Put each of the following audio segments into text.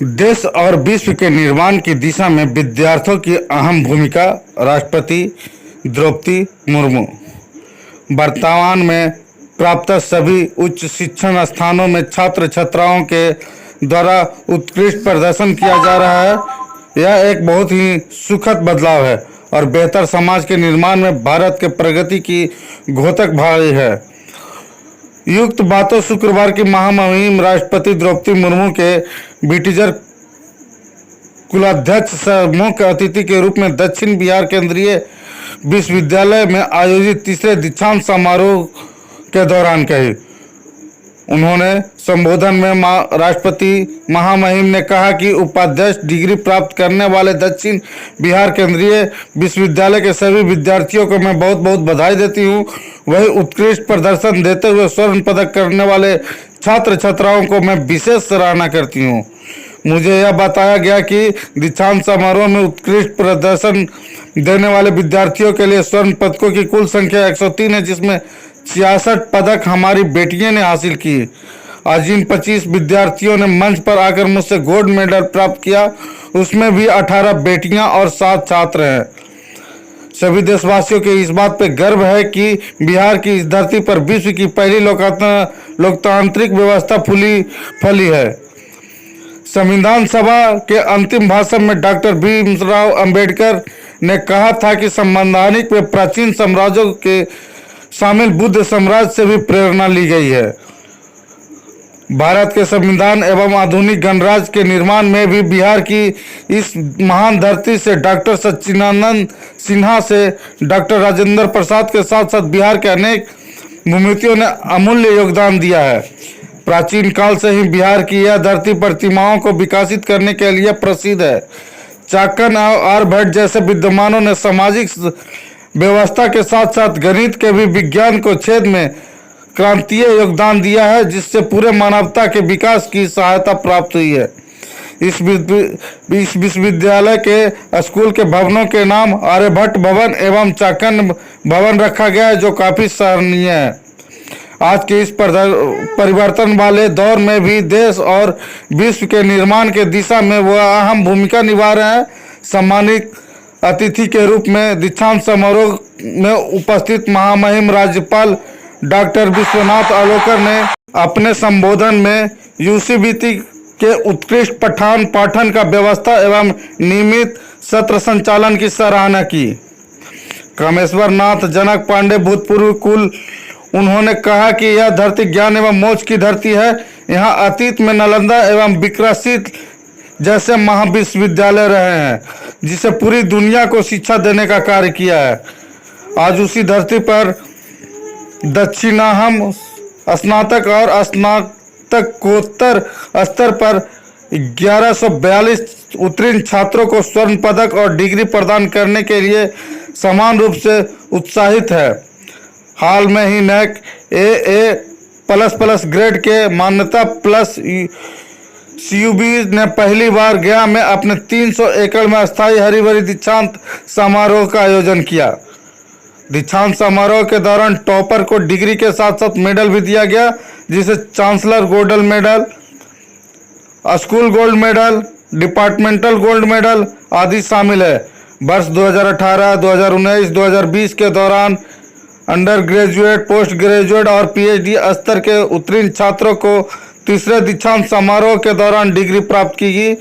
देश और विश्व के निर्माण की दिशा में विद्यार्थियों की अहम भूमिका। राष्ट्रपति द्रौपदी मुर्मू। वर्तमान में प्राप्त सभी उच्च शिक्षण स्थानों में छात्र छात्राओं के द्वारा उत्कृष्ट प्रदर्शन किया जा रहा है। यह एक बहुत ही सुखद बदलाव है और बेहतर समाज के निर्माण में भारत के प्रगति की घोतक भागी है। युक्त बातों शुक्रवार की महामहिम राष्ट्रपति द्रौपदी मुर्मू के विटिजर कुलाध्यक्ष मुख्य अतिथि के रूप में दक्षिण बिहार केंद्रीय विश्वविद्यालय में आयोजित तीसरे दीक्षांत समारोह के दौरान कही। उन्होंने संबोधन में राष्ट्रपति महामहिम ने कहा कि उपाध्याय डिग्री प्राप्त करने वाले दक्षिण बिहार केंद्रीय विश्वविद्यालय के सभी विद्यार्थियों को मैं बहुत बहुत बधाई देती हूँ। वही उत्कृष्ट प्रदर्शन देते हुए स्वर्ण पदक करने वाले छात्र छात्राओं को मैं विशेष सराहना करती हूँ। मुझे यह बताया गया कि दीक्षांत समारोह में उत्कृष्ट प्रदर्शन देने वाले विद्यार्थियों के लिए स्वर्ण पदकों की कुल संख्या 103 है, जिसमें 66 पदक हमारी बेटियों ने हासिल की। आज जिन 25 विद्यार्थियों ने मंच पर आकर मुझसे गोल्ड मेडल प्राप्त किया, उसमें भी 18 बेटियां और 7 छात्र हैं। सभी देशवासियों के इस बात पर गर्व है कि बिहार की इस धरती पर विश्व की पहली लोकतांत्रिक व्यवस्था फली है। संविधान सभा के अंतिम भाषण में डॉक्टर भीमराव अंबेडकर ने कहा था कि संवैधानिक में प्राचीन साम्राज्यों के शामिल बुद्ध साम्राज्य से भी प्रेरणा ली गई है। भारत के संविधान एवं आधुनिक गणराज्य के निर्माण में भी बिहार की इस महान धरती से डॉक्टर सच्चिदानंद सिन्हा से डॉक्टर राजेंद्र प्रसाद के साथ साथ बिहार के अनेक भूमितियों ने अमूल्य योगदान दिया है। प्राचीन काल से ही बिहार की यह धरती प्रतिमाओं को विकसित करने के लिए प्रसिद्ध है। चाणक्य और आर्यभट्ट जैसे विद्वानों ने सामाजिक व्यवस्था के साथ साथ गणित के भी विज्ञान को क्षेत्र में क्रांतीय योगदान दिया है, जिससे पूरे मानवता के विकास की सहायता प्राप्त हुई है। इस विश्वविद्यालय के स्कूल के भवनों के नाम आर्यभट्ट भवन एवं चाणक्य भवन रखा गया है, जो काफी सराहनीय है। आज के इस परिवर्तन वाले दौर में भी देश और विश्व के निर्माण के दिशा में वह अहम भूमिका निभा रहे हैं। सम्मानित अतिथि के रूप में दीक्षांत समारोह में उपस्थित महामहिम राज्यपाल डॉक्टर विश्वनाथ आलोकर ने अपने संबोधन में यूसीबीटी के उत्कृष्ट पाठन का व्यवस्था एवं नियमित सत्र संचालन की सराहना की। कामेश्वर नाथ जनक पांडे भूतपूर्व कुल उन्होंने कहा कि यह धरती ज्ञान एवं मोक्ष की धरती है। यहाँ अतीत में नालंदा एवं विक्रमशिला जैसे महाविश्वविद्यालय रहे हैं, जिसे पूरी दुनिया को शिक्षा देने का कार्य किया है। आज उसी धरती पर दक्षिणाहम स्नातक और स्नातकोत्तर स्तर पर 1142 उत्तीर्ण छात्रों को स्वर्ण पदक और डिग्री प्रदान करने के लिए समान रूप से उत्साहित है। हाल में ही नैक AA++ ग्रेड के मान्यता प्लस CUB ने पहली बार गया में अपने 300 एकड़ में अस्थायी हरी भरी दीक्षांत समारोह का आयोजन किया। दीक्षांत समारोह के दौरान टॉपर को डिग्री के साथ साथ मेडल भी दिया गया, जिसे chancellor gold medal, school gold medal, departmental gold medal आदि शामिल है। वर्ष 2018, 2019, 2020 के दौरान अंडर ग्रेजुएट, पोस्ट ग्रेजुएट और PhD स्तर के उत्तीर्ण छात्रों को तीसरे दीक्षांत समारोह के दौरान डिग्री प्राप्त की गई।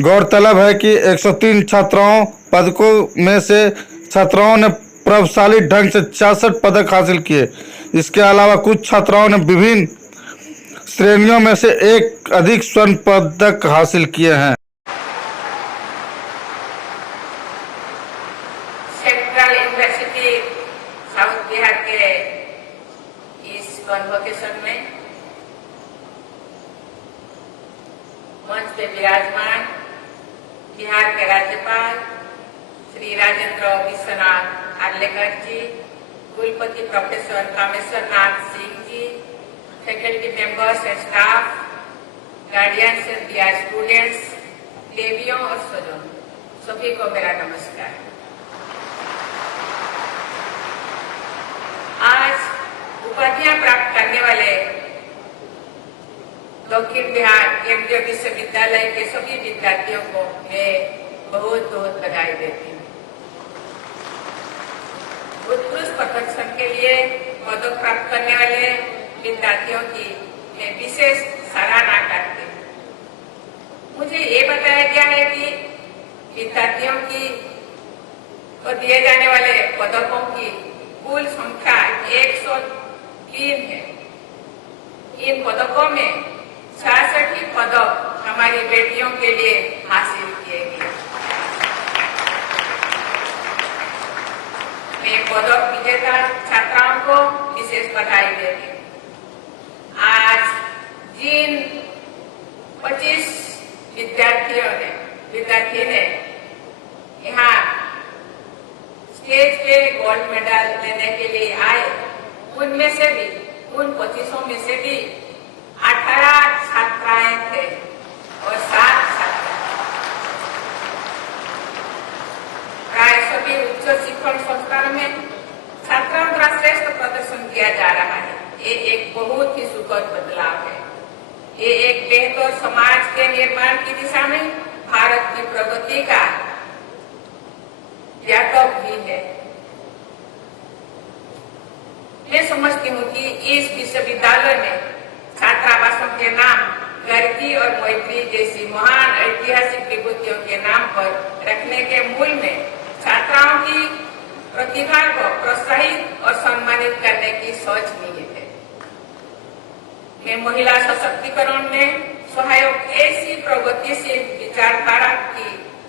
गौरतलब है कि 103 छात्राओं पदकों में से छात्राओं ने प्रभावशाली ढंग से 66 पदक हासिल किए। इसके अलावा कुछ छात्राओं ने विभिन्न श्रेणियों में से एक अधिक स्वर्ण पदक हासिल किए हैं। सेंट्रल यूनिवर्सिटी साउथ बिहार के इस कॉन्वोकेशन में मंच पे विराजमान बिहार के राज्यपाल श्री राजेंद्र विश्वनाथ आर्लेकर जी, कुलपति professor Kameshwar Nath Singh ji, faculty members and staff, guardians and dear students, देवियों और स्वजनों, सभी को मेरा नमस्कार। आज उपाधियां प्राप्त करने वाले दक्षिण बिहार केंद्रीय विश्वविद्यालय के सभी विद्यार्थियों को मैं बहुत बहुत बधाई देती हूँ। उत्कृष्ट प्रदर्शन के लिए पदक प्राप्त करने वाले विद्यार्थियों की मैं विशेष सराहना करती हूँ। मुझे ये बताया गया है कि विद्यार्थियों की को दिए जाने वाले पदकों की कुल संख्या 103 है। इन पदकों में 66 पदक हमारी बेटियों के लिए हासिल किए गए। मैं पदक विजेता छात्राओं को विशेष बधाई देती हूँ। आज जिन 25 विद्यार्थी ने यहाँ स्टेज पे गोल्ड मेडल लेने के लिए आए, उनमें से भी उन 25 में से भी 18 छात्राएं थे और 7 छात्र। प्राय सभी उच्च शिक्षण संस्थानों में छात्राओं द्वारा श्रेष्ठ प्रदर्शन किया जा रहा है। ये एक बहुत ही सुखद बदलाव है। ये एक बेहतर समाज के निर्माण की दिशा में भारत की प्रगति का व्यापक भी है। मैं समझती हूँ कि इस विश्वविद्यालय में छात्रावासों के नाम गर्गी और मैत्री जैसी महान ऐतिहासिक विभूतियों के नाम पर रखने के मूल में छात्राओं की प्रतिभा को प्रोत्साहित और सम्मानित करने की सोच निहित है। मैं महिला सशक्तिकरण में सहायक ऐसी प्रगतिशील विचारधारा की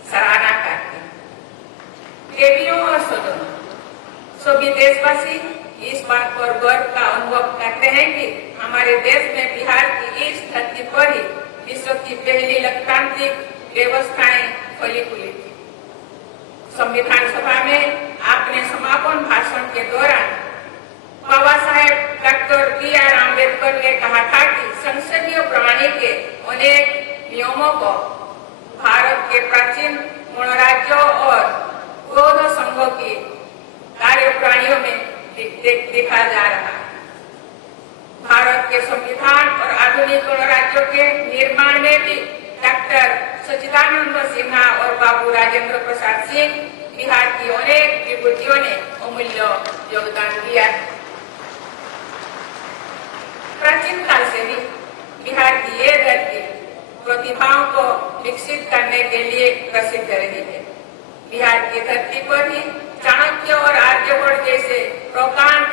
सराहना करती हूँ। देवियों और सजनों, सभी देशवासी इस बात पर गर्व का अनुभव करते हैं कि हमारे देश में बिहार की इस धरती पर ही विश्व की पहली लोकतांत्रिक व्यवस्थाएं फली फूली थी। संविधान सभा में अपने समापन भाषण के दौरान बाबा साहेब डॉक्टर B.R. आम्बेडकर ने कहा था कि संसदीय प्रणाली के अनेक नियमों को भारत के प्राचीन गणराज्यों और बौद्ध संघों की कार्यप्रणालियों में देखा जा रहा है। भारत के संविधान और आधुनिक गणराज्यों के निर्माण में भी डॉक्टर सच्चिदानंद सिन्हा और बाबू राजेंद्र प्रसाद सिंह बिहार की अनेक विभूतियों ने अमूल्य योगदान दिया है। प्राचीन काल से ही बिहार की ये धरती प्रतिभाओं को विकसित करने के लिए प्रसिद्ध रही है। बिहार की धरती पर ही चाणक्य और आर्यभट्ट जैसे प्रकांड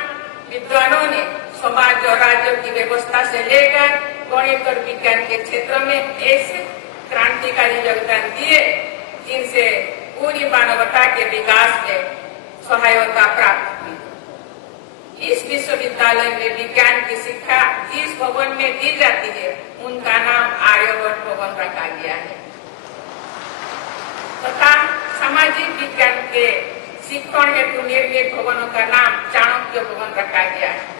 विद्वानों ने समाज और राज्यों की व्यवस्था से लेकर गणित और विज्ञान के क्षेत्र में ऐसे क्रांतिकारी योगदान दिए जिनसे पूरी मानवता के विकास में सहायता प्राप्त हुई। इस विश्वविद्यालय में विज्ञान की शिक्षा जिस भवन में दी जाती है उनका नाम आर्यभट्ट भवन रखा गया है तथा सामाजिक विज्ञान के शिक्षण हेतु निर्मित भवनों का नाम चाणक्य भवन रखा गया है।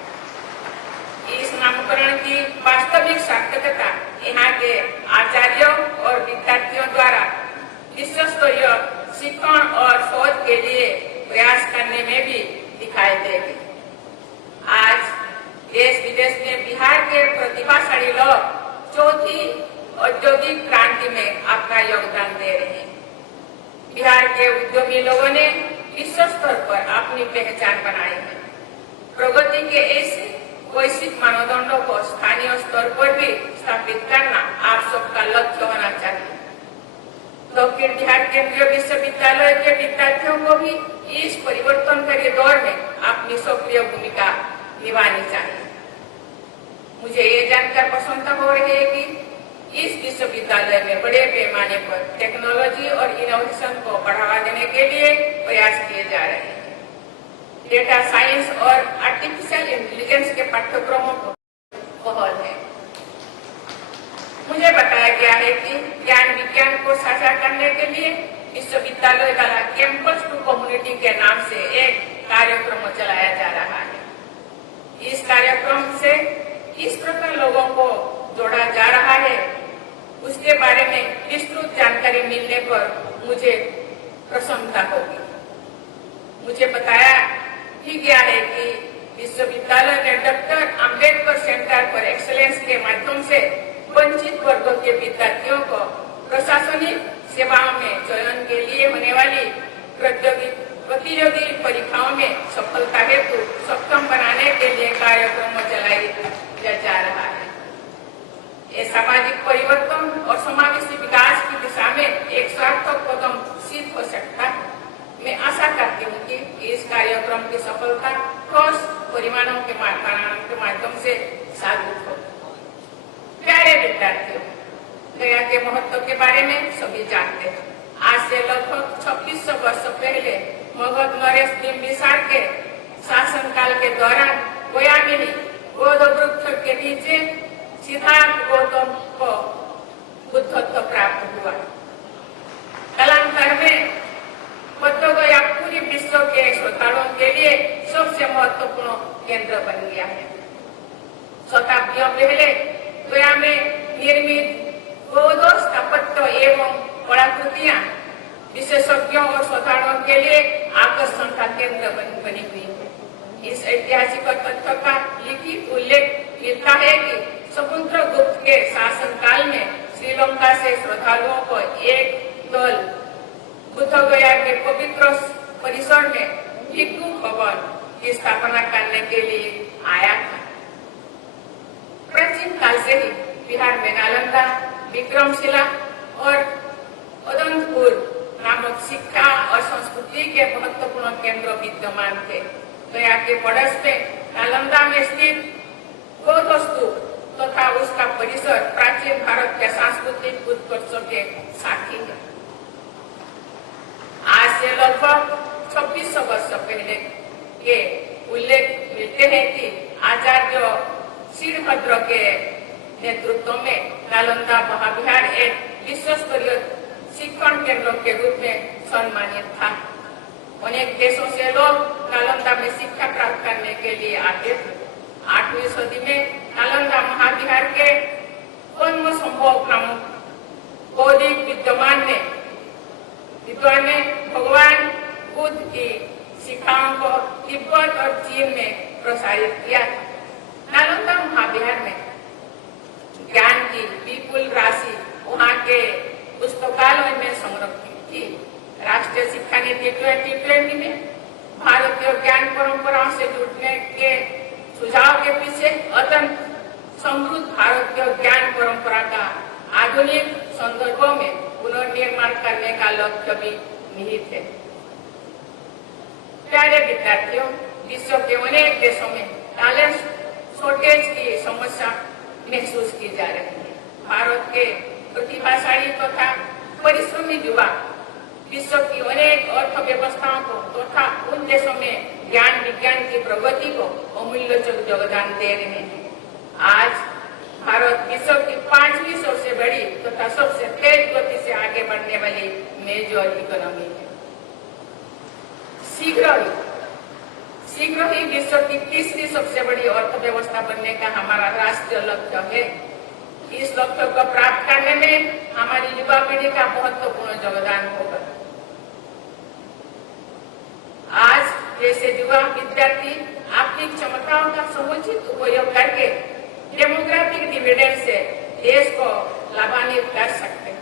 इस नामकरण की वास्तविक सार्थकता यहाँ के आचार्यों और विद्यार्थियों द्वारा विश्वस्तरीय शिक्षण और शोध के लिए प्रयास करने में भी दिखाई देगी। आज देश विदेश में बिहार के प्रतिभाशाली लोग चौथी औद्योगिक क्रांति में अपना योगदान दे रहे हैं। बिहार के उद्यमी लोगों ने विश्व स्तर पर अपनी पहचान बनाई है। प्रगति के ऐसे वैश्विक मानदंडों को स्थानीय स्तर पर भी स्थापित करना आप सबका लक्ष्य होना चाहिए। दक्षिण बिहार केंद्रीय विश्वविद्यालय के विद्यार्थियों को भी इस परिवर्तनकारी दौर में अपनी सक्रिय भूमिका निभानी चाहिए। मुझे ये जानकर प्रसन्नता हो रही है कि इस विश्वविद्यालय में बड़े पैमाने पर टेक्नोलॉजी और इनोवेशन को बढ़ावा देने के लिए प्रयास किए जा रहे हैं। डेटा साइंस और आर्टिफिशियल इंटेलिजेंस के पाठ्यक्रमों को पहल है। मुझे बताया गया है कि ज्ञान विज्ञान को साझा करने के लिए विश्वविद्यालय द्वारा कैंपस टू कम्युनिटी के नाम से एक कार्यक्रम चलाया जा रहा है। इस कार्यक्रम से किस प्रकार लोगों को जोड़ा जा रहा है उसके बारे में विस्तृत जानकारी मिलने पर मुझे प्रसन्नता होगी। मुझे बताया भी गया है कि विश्वविद्यालय ने doctor Ambedkar centre for excellence के माध्यम से वंचित वर्गों के विद्यार्थियों को प्रशासनिक सेवाओं में चयन के लिए होने वाली प्रतियोगी परीक्षाओं में सफलता हेतु सक्षम बनाने के लिए कार्यक्रम चलाया जा रहा है। ये सामाजिक परिवर्तन और समावेशी विकास की दिशा में एक सार्थक कदम सिद्ध हो सकता है। मैं आशा करती हूँ कि इस कार्यक्रम की सफलता ठोस परिमाणों के माध्यम से साबित हो। प्यारे विद्यार्थियों, गया के महत्व के बारे में सभी जानते हैं। आज से लगभग 2600 वर्ष पहले मगध नरेश बिंबिसार के शासनकाल के दौरान गया में बोध वृक्ष के नीचे सिद्धार्थ गौतम को बुद्धत्व प्राप्त हुआ। कालांतर में बुद्ध गया पूरे विश्व के श्रद्धालुओं के लिए सबसे महत्वपूर्ण केंद्र बन गया है। शताब्दियों पहले गया में निर्मित बौद्ध स्थापत्य एवं कलाकृतियां विशेषज्ञों और श्रद्धालुओं के लिए आकर्षण का केंद्र बनी हुई है। इस ऐतिहासिक तथ्य का लिखित उल्लेख मिलता है कि समुद्रगुप्त के शासनकाल में श्रीलंका से श्रद्धालुओं को एक दल बुद्ध गया के पवित्र परिसर में भिक्षु भवन की स्थापना करने के लिए आया था। प्राचीन काल से ही बिहार में नालंदा, विक्रमशिला और अदंतपुर नामक शिक्षा और संस्कृति के महत्वपूर्ण केंद्र विद्यमान थे। गया के पड़ोस में नालंदा में स्थित बौद्ध स्तूप तथा उसका परिसर प्राचीन भारत के सांस्कृतिक उत्कर्ष के साक्षी है। आज से लगभग 2600 वर्ष पहले के उल्लेख मिलते हैं कि आचार्य श्रीभद्र के नेतृत्व में नालंदा महाविहार एक विश्व स्तरीय शिक्षण केंद्र के रूप में सम्मानित था। अनेक देशों से लोग नालंदा में शिक्षा प्राप्त करने के लिए आते थे। 8वीं सदी में नालंदा महाविहार के पद्म संभव प्रमुख बौद्धिक विद्वान ने भगवान बुद्ध की शिक्षाओं को तिब्बत और चीन में प्रसारित किया। नालंदा महाविहार में ज्ञान की विपुल राशि वहाँ के पुस्तकालय में संरक्षित थी। राष्ट्रीय शिक्षा नीति 2020 में भारतीय ज्ञान परंपराओं से जुड़ने के सुझाव के पीछे अत्यंत समृद्ध भारतीय ज्ञान परंपरा का आधुनिक संदर्भों में पुनर्निर्माण करने का लक्ष्य भी निहित है। प्यारे विद्यार्थियों, विश्व के अनेक देशों में टैलेंट शॉर्टेज की समस्या महसूस की जा रही है। भारत के प्रतिभाशाली तथा परिश्रमी युवा विश्व की अनेक अर्थव्यवस्थाओं को तथा उन देशों में ज्ञान विज्ञान की प्रगति को अमूल्य योगदान दे रहे हैं। आज भारत विश्व की 5वीं सबसे बड़ी तथा सबसे तेज गति से आगे बढ़ने वाली मेजर इकोनॉमी है। शीघ्र ही विश्व की 3री सबसे बड़ी अर्थव्यवस्था बनने का हमारा राष्ट्रीय लक्ष्य है। इस लक्ष्य को प्राप्त करने में हमारी युवा पीढ़ी का महत्वपूर्ण योगदान होगा। आज जैसे युवा विद्यार्थी अपनी क्षमताओं का समुचित उपयोग करके डेमोग्राफिक डिविडेंड से देश को लाभान्वित कर सकते हैं।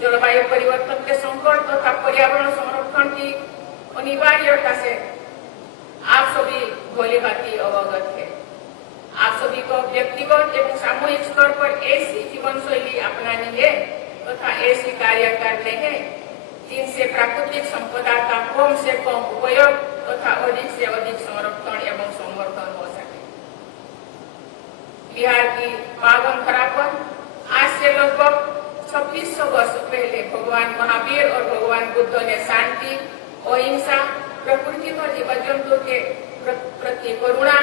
जलवायु परिवर्तन के संकट तथा पर्यावरण संरक्षण की अनिवार्यता से आप सभी भली भांति अवगत है। आप सभी को व्यक्तिगत एवं सामूहिक स्तर पर ऐसी जीवन शैली अपनानी है तथा ऐसी कार्य करने हैं जिनसे प्राकृतिक संपदा का कम से कम उपयोग तथा अधिक से अधिक संरक्षण एवं संवर्धन हो सके। बिहार की पावन धरा पर आज से लगभग 2600 वर्ष पहले भगवान महावीर और भगवान बुद्ध ने शांति, अहिंसा, प्रकृति और जीव जंतु के प्रति करुणा